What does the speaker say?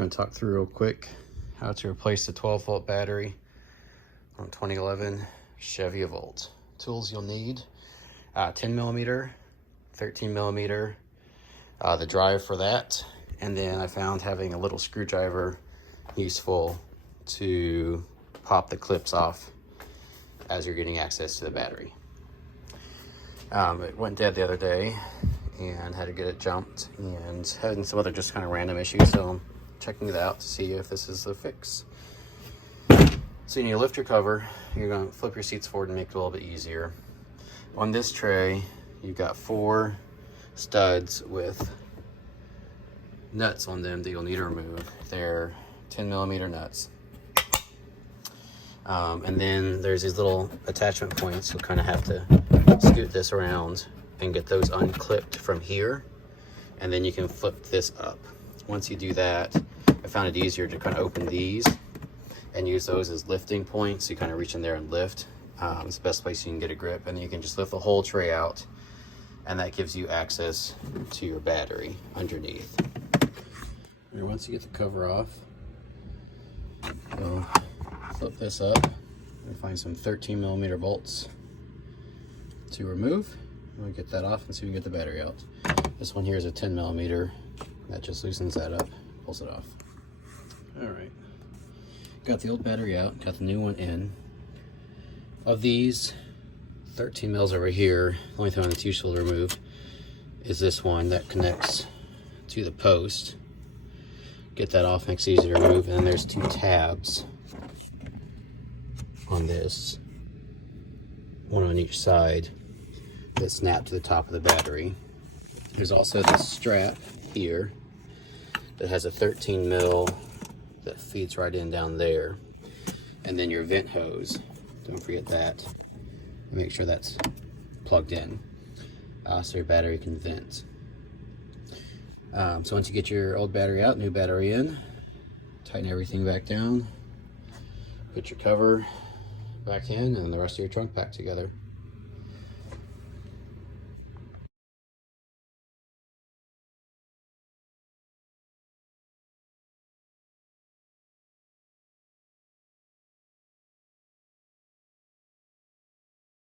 going to talk through real quick how to replace the 12-volt battery on 2011 Chevy Volt. Tools you'll need: 10 millimeter, 13 millimeter, the drive for that, and then I found having a little screwdriver useful to pop the clips off as you're getting access to the battery. It went dead the other day and had to get it jumped, and having some other just kind of random issues, so I'm checking it out to see if this is the fix. So you need to lift your cover. You're going to flip your seats forward and make it a little bit easier. On this tray, you've got 4 studs with nuts on them that you'll need to remove. They're 10 millimeter nuts. And then there's these little attachment points. You'll kind of have to scoot this around and get those unclipped from here, and then you can flip this up. Once you do that, I found it easier to kind of open these and use those as lifting points. You kind of reach in there and lift. It's the best place you can get a grip, and then you can just lift the whole tray out, and that gives you access to your battery underneath. And once you get the cover off, you'll flip this up and find some 13 millimeter bolts to remove. We'll get that off and see if we can get the battery out. This one here is a 10 millimeter. That just loosens that up, pulls it off. All right, got the old battery out, got the new one in. Of these 13 mils over here, the only thing that's useful to remove is this one that connects to the post. Get that off, makes it easy to remove. And then there's 2 tabs on this, one on each side, that snap to the top of the battery. There's also this strap here that has a 13 mil that feeds right in down there, and then your vent hose, don't forget that. Make sure that's plugged in so your battery can vent. So once you get your old battery out, new battery in, tighten everything back down, put your cover back in, and the rest of your trunk back together.